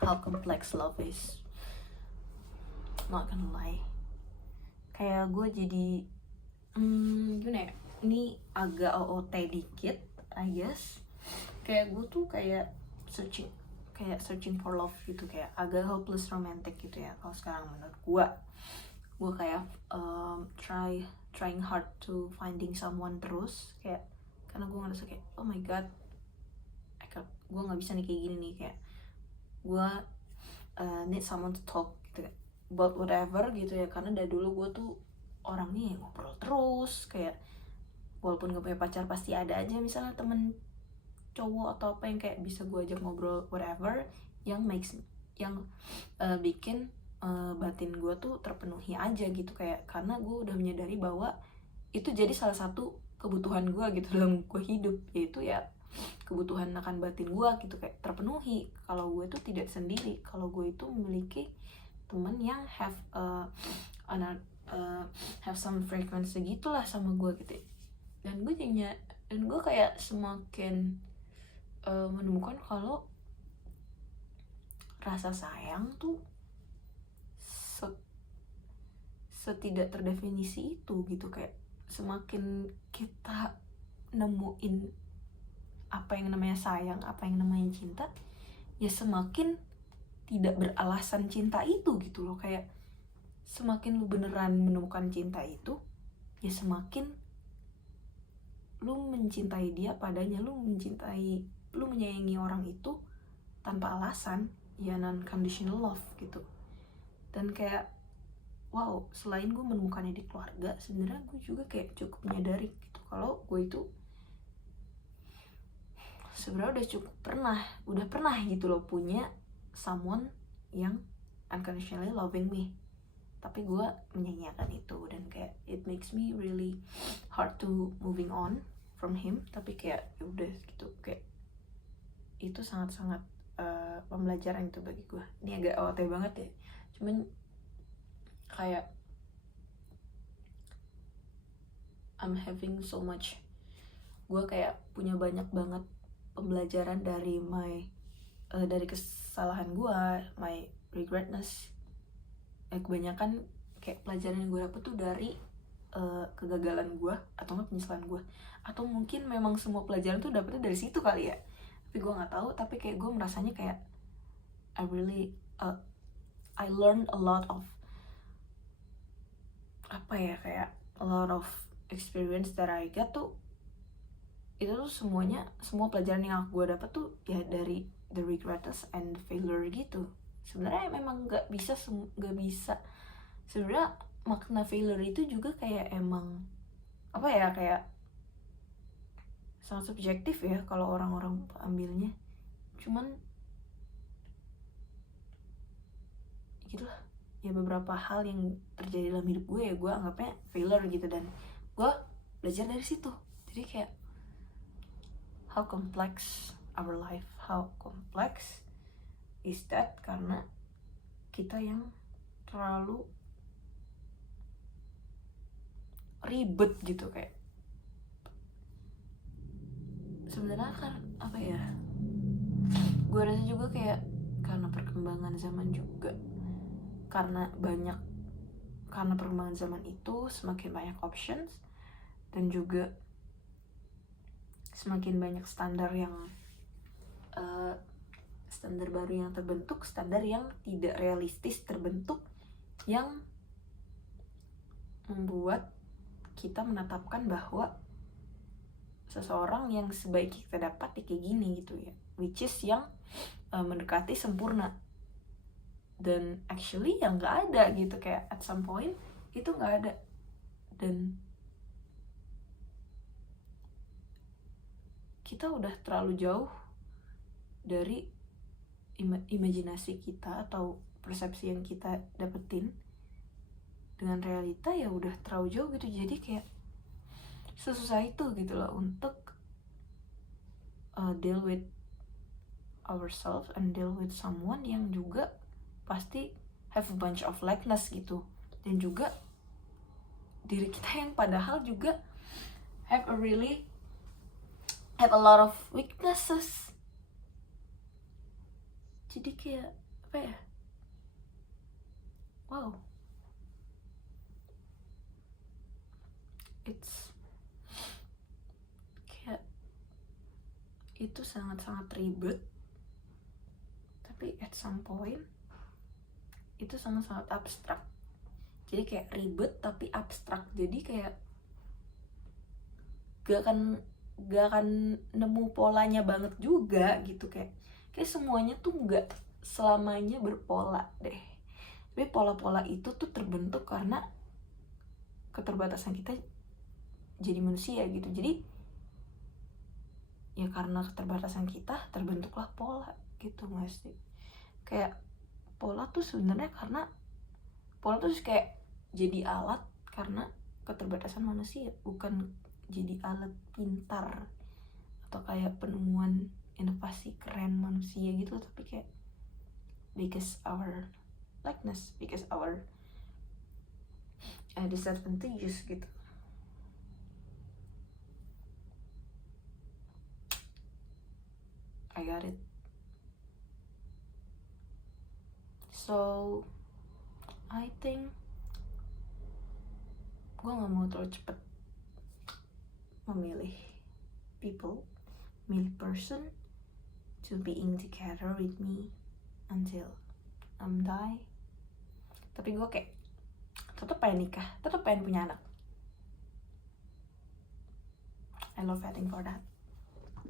how complex love is. Not gonna lie, kayak gue jadi gimana ya, ini agak OOT dikit I guess. Kayak gue tuh kayak searching for love gitu, kayak agak hopeless romantic gitu ya kalau sekarang menurut gue kayak trying hard to finding someone terus, kayak karena gue ngerasa kayak oh my god, gue nggak bisa nih kayak gini nih, kayak gue need someone to talk gitu about whatever gitu ya, karena dari dulu gue tuh orangnya yang ngobrol terus, kayak walaupun gak punya pacar pasti ada aja misalnya temen cowok atau apa yang kayak bisa gue ajak ngobrol whatever, yang bikin batin gue tuh terpenuhi aja gitu, kayak karena gue udah menyadari bahwa itu jadi salah satu kebutuhan gue gitu dalam gue hidup, yaitu ya kebutuhan akan batin gue gitu, kayak terpenuhi kalau gue tuh tidak sendiri, kalau gue itu memiliki teman yang have some frequency gitulah sama gue gitu. Dan gue kayak semakin menemukan kalau rasa sayang tuh setidak terdefinisi itu gitu, kayak semakin kita nemuin apa yang namanya sayang, apa yang namanya cinta, ya semakin tidak beralasan cinta itu gitu loh, kayak semakin lu beneran menemukan cinta itu, ya semakin lu mencintai dia padanya, lu menyayangi orang itu tanpa alasan, ya non-conditional love gitu. Dan kayak wow, selain gue menemukannya di keluarga, sebenarnya gue juga kayak cukup menyadari gitu kalau gue itu sebenarnya udah pernah gitu loh punya someone yang unconditionally loving me, tapi gue menyanyiakan itu, dan kayak it makes me really hard to moving on from him. Tapi kayak udah gitu, kayak itu sangat-sangat pembelajaran itu bagi gue. Ini agak OT banget ya, cuman kayak I'm having so much, gue kayak punya banyak banget pembelajaran dari dari kesalahan gue, my regretness. Kebanyakan kayak pelajaran yang gue dapet tuh dari kegagalan gue atau nggak penyesalan gue, atau mungkin memang semua pelajaran tuh dapetnya dari situ kali ya, tapi gue nggak tahu. Tapi kayak gue merasanya kayak I learned a lot of kayak a lot of experience that I get tuh, itu tuh semua pelajaran yang gue dapet tuh ya dari the regrets and the failure gitu. Sebenarnya memang nggak bisa sebenarnya makna failure itu juga kayak emang kayak sangat subjektif ya kalau orang-orang ambilnya. Cuman gitulah ya, beberapa hal yang terjadi dalam hidup gue ya gue anggapnya failure gitu, dan gue belajar dari situ. Jadi kayak how complex our life, how complex is that, karena kita yang terlalu ribet gitu. Kayak sebenarnya kan gue rasa juga kayak karena perkembangan zaman juga, karena perkembangan zaman itu semakin banyak options, dan juga semakin banyak standar baru yang terbentuk, standar yang tidak realistis terbentuk, yang membuat kita menetapkan bahwa seseorang yang sebaik kita dapat ya kayak gini gitu ya, which is yang mendekati sempurna. Dan actually yang nggak ada gitu, kayak at some point itu nggak ada. Dan kita udah terlalu jauh dari imajinasi kita atau persepsi yang kita dapetin dengan realita, ya udah terlalu jauh gitu. Jadi kayak sesusah itu gitu loh untuk deal with ourselves and deal with someone yang juga pasti have a bunch of likeness gitu, dan juga diri kita yang padahal juga have a lot of weaknesses. Jadi kayak apa ya, wow, it's kayak itu sangat-sangat ribet, tapi at some point itu sangat-sangat abstrak. Jadi kayak ribet tapi abstrak, jadi kayak gak akan nemu polanya banget juga gitu. Kayak semuanya tuh gak selamanya berpola deh, tapi pola-pola itu tuh terbentuk karena keterbatasan kita jadi manusia gitu. Jadi ya karena keterbatasan kita terbentuklah pola gitu mas. Kayak pola tuh sebenarnya karena pola tuh kayak jadi alat karena keterbatasan manusia, bukan jadi alat pintar atau kayak penemuan inovasi keren manusia gitu, tapi kayak because our likeness, because our disadvantages gitu. I got it. So I think gue gak mau terlalu cepet memilih people, milih person to being together with me until I'm die. Tapi gue kayak tetep pengen nikah, tetep pengen punya anak. I love fighting for that.